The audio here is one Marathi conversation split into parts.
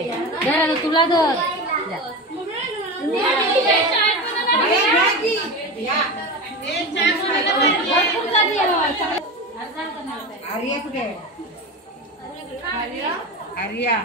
धर तुला धर आर्या कुठे आर्या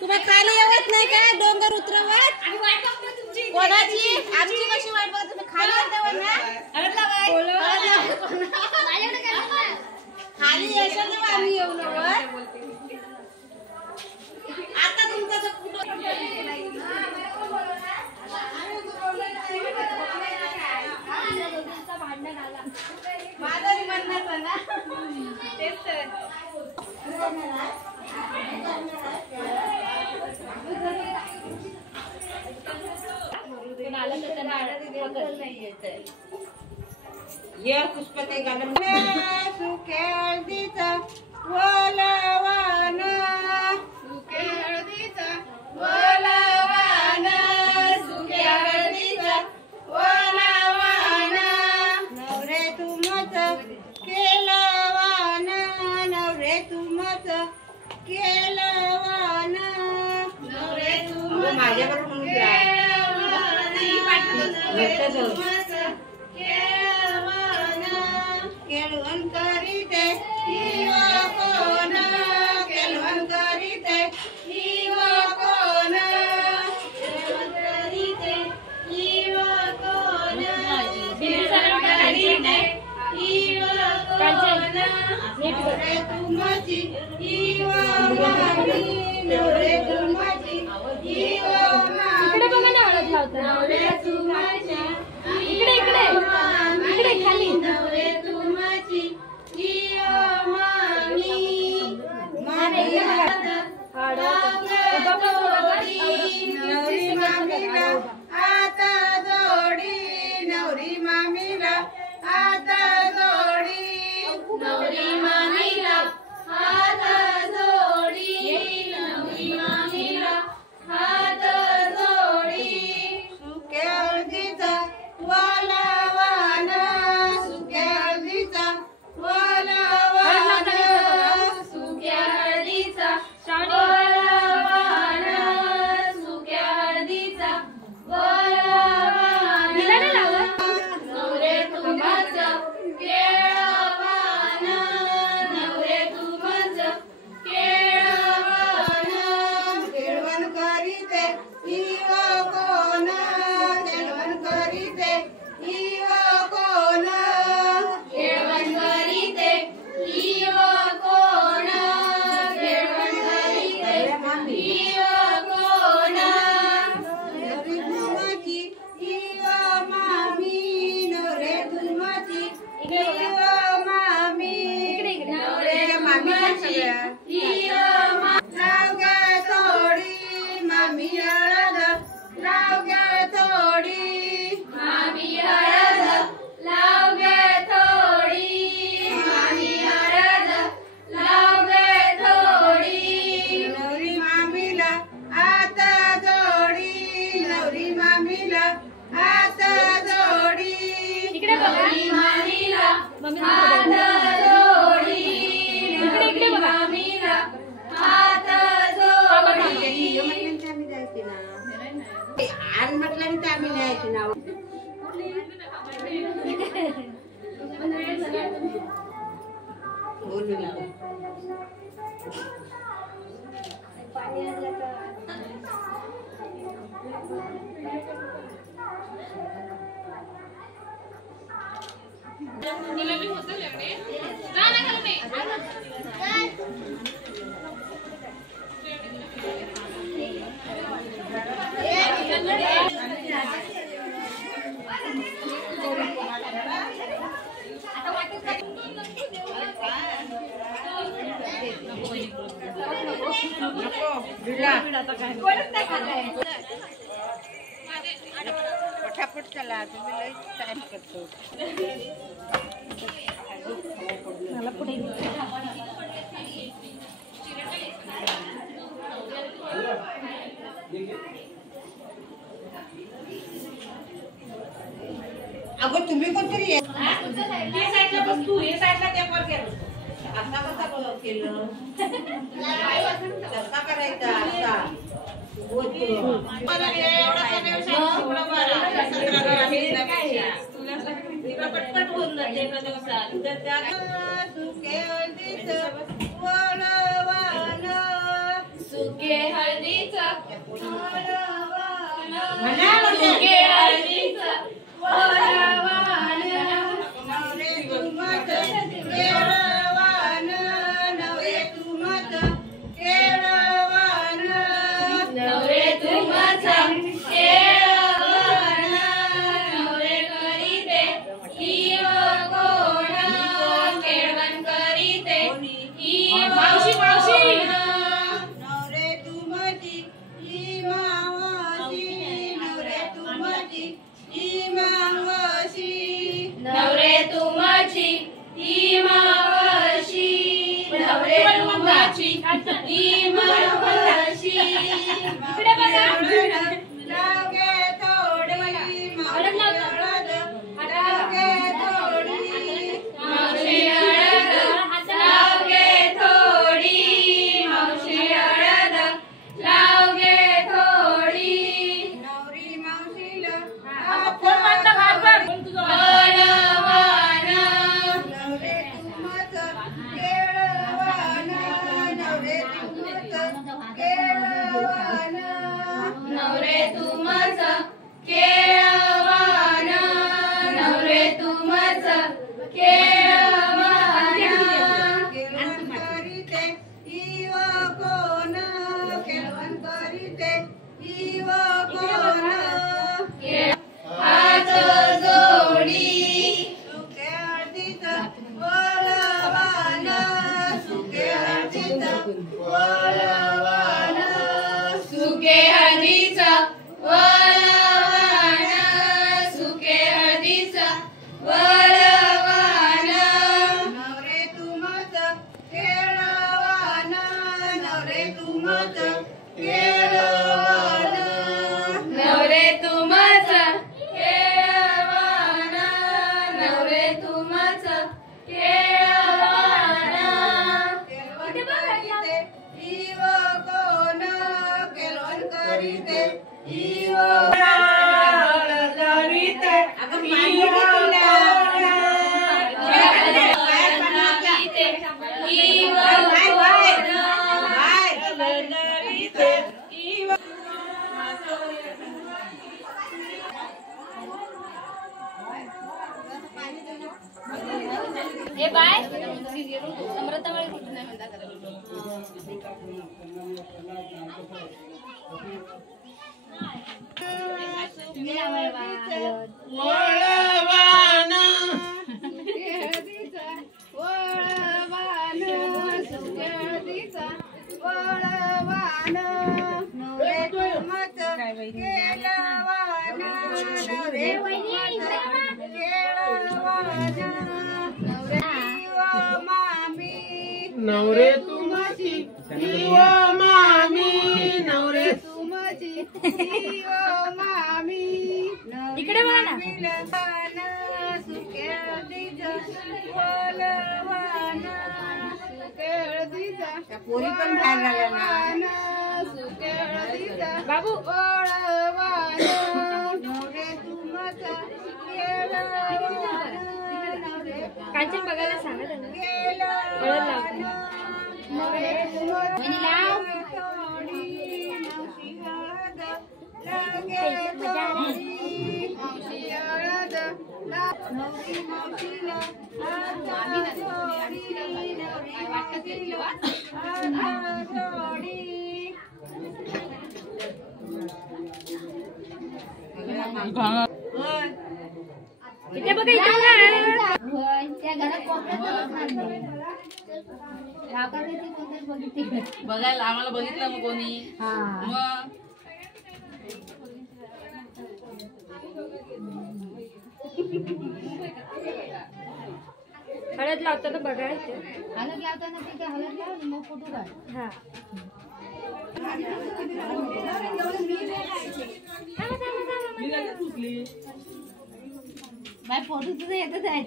तुम्हाला खाली येत नाही का डोंगर उतरवत कोणाची आमची कशी वाट बघत तुम्ही खाली येतावर ना खाली येशाल ना आम्ही येऊ ना आता तुमचा जो फोटो माझा म्हणणार ना तेच तर ये पुष्पते गाणं सुके हळदीचा बोलावान सुके हळदीचा बोलावान सुके हळदीचा बोलावान नवरे तुमच केलवान नवरे तुमच केलवान नवरे तुमच माझ्याबरोबर म्हणून केळवण करीते हिवा कोण केळवण करीते हिवा कोण केळवण करीते हिवा कोण केळवण करीते हिवा कोण नवरे तुमची हिवा मामी नवरे तुमची हिवा मामी इकडे बघा ना हळद लावतात नवरे तुमची इकडे इकडे इकडे खाली नवरे तुमची हिवा मामी मामी नवरी मामीला आता जोडी नवरी मामीला आता जोडी नवरी मामीला आता जोडी नवरी मामीला आता जोडी सुके हळदीचा वालावान सुके हळदीचा वालावान सुके हळदीचा वालावान सुके हळदीचा वालावान नवरे तुमचं केळवान नवरे तुमचं केळवान केळवण करीते हिवा कोण केळवण करीते हिवा कोण केळवण करीते हिवा कोण केळवण करीते हिवा कोण नवरी तुमची हिवा मामी नवरे तुमची हिवा मामी नवरे मामी हिवा लाव ग थोडी मामी हळद लाव ग थोडी मामी हळद लाव ग थोडी मामी हळद लाव ग थोडी नवरी मामीला आता जोडी नवरी मामीला आता जोडी इकडे बघा नवरी मामीला मम्मी आता जोडी इकडे इकडे बघा मामीला आता जोडी आण म्हटलं आणि ते आम्ही न्यायची नाव बोलू नको पटापट चला तुम्ही लई टाइम करतो मला पुढे ते साईडला बस तू, हे साईडला त्या वर केलं. आता कसा केलं? कसा करायचा असा? मला एवढा सगळं शिकवलं बरं. तुला पटपट होऊन जाते एका दिवसात. तर त्या सुके हळदीचं वळवान, सुके हळदीचं वळवान, सुके हळदीचं वळवान, नवरे तुमत केळवान, नवरे तुमत केळवान, नवरे तुमत केळवान, नवरे करीते ईव कोण, केळवण करीते ईव कोण, नवरे तुमची ही मावशी, नवरे तुमची ही मावशी, नवरे तुमची ही मावशी, नवरे तुमची ही मावशी, इकडे बघा लागे थोडी मावशी हळद, लागे थोडी मावशी हळद, लागे थोडी मावशी हळद, लागे थोडी, नवरी मावशीला वळवान, नवरे तुमच केळवान, नवरे तुमच केळवान, नवरे तुमच केळवान, नवरे तुमच केळवान, केळवण करीते ईव कोण, केळवण करीते ईव कोण, हात जोडी सुके हळदीचं वळवान, सुके हळदीचं वळवान, सुके हळदीचं वळवान, सुके हळदीचं वळवान, नवरे तुमच केळवान, नवरे तुमच केळवान, नवरे तुमच केळवान, नवरे तुमच केळवान, केळवण करीते ईव कोण, केळवण करीते ईव करीते ईव कोण, ईव ए बाय समृद्धमळे कुठे नाही म्हणतात वळवान, वळवान, सुके हळदीचं वळवान, नवरे तुमच केळवान, नवरे तुमच केळवान, नवरे ईव मामी, नवरे तुमची ईव मामी, नवरे तुमची ईव मामी, इकडे बघा सुके हळदीचं वळवान, सुके हळदीचं पोरी पण बाहेर झाल्या ना. सुके हळदीचं बाबू वळवान, नवरे तुमच केळवान, नवरे कांचन बघायला सांगा त्यांना केळवान, नवरे तुमच थोडी मावशी हळद, लागे थोडी मावशी हळद, नवरी मावशीला हात जोडी, नवरी मावशीला हात जोडी, इथे बघा इथे त्या घरात बघायला आम्हाला बघितलं मग कोणी मग हळद लावताना बघायचं हळद लावताना तिथे हळद लाव मग फोटो काढ. हा बाय फोटो तुझं येतच आहे.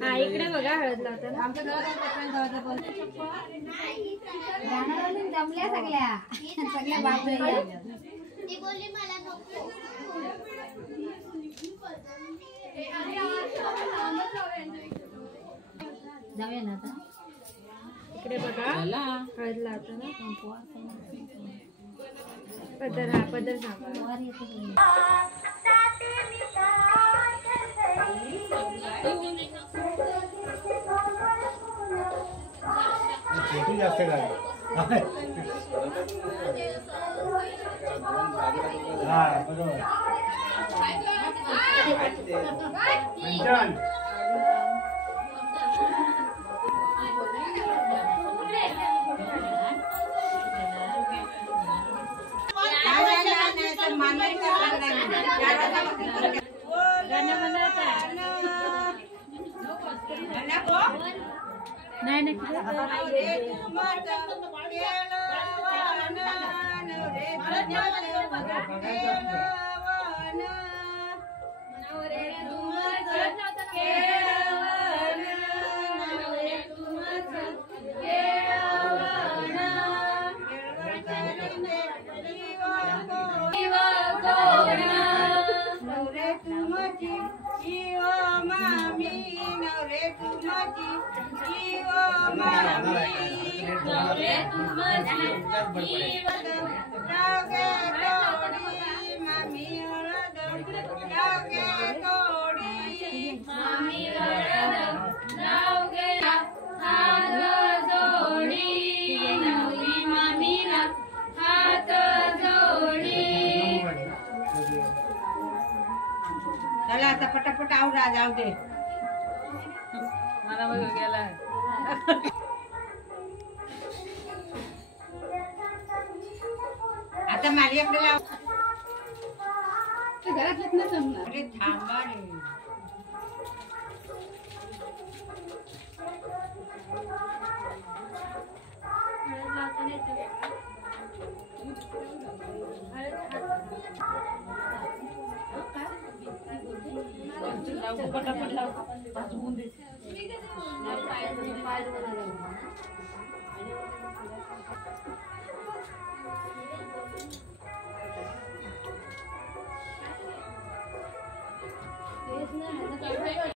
हा इकडे बघा हळद लावताना आमच्या घरात जमल्या सगळ्या सगळ्या बाजूला जाऊया ना आता इकडे बघा हळद लावताना पदर हा पदर सांगा जास्त हा बरोबर नाही चला आता पटापट आवरा जाऊ दे मला बघ गेला आता माझ्याकडे लाव घरात ना जमणार अरे थांबा रे पटापट लाव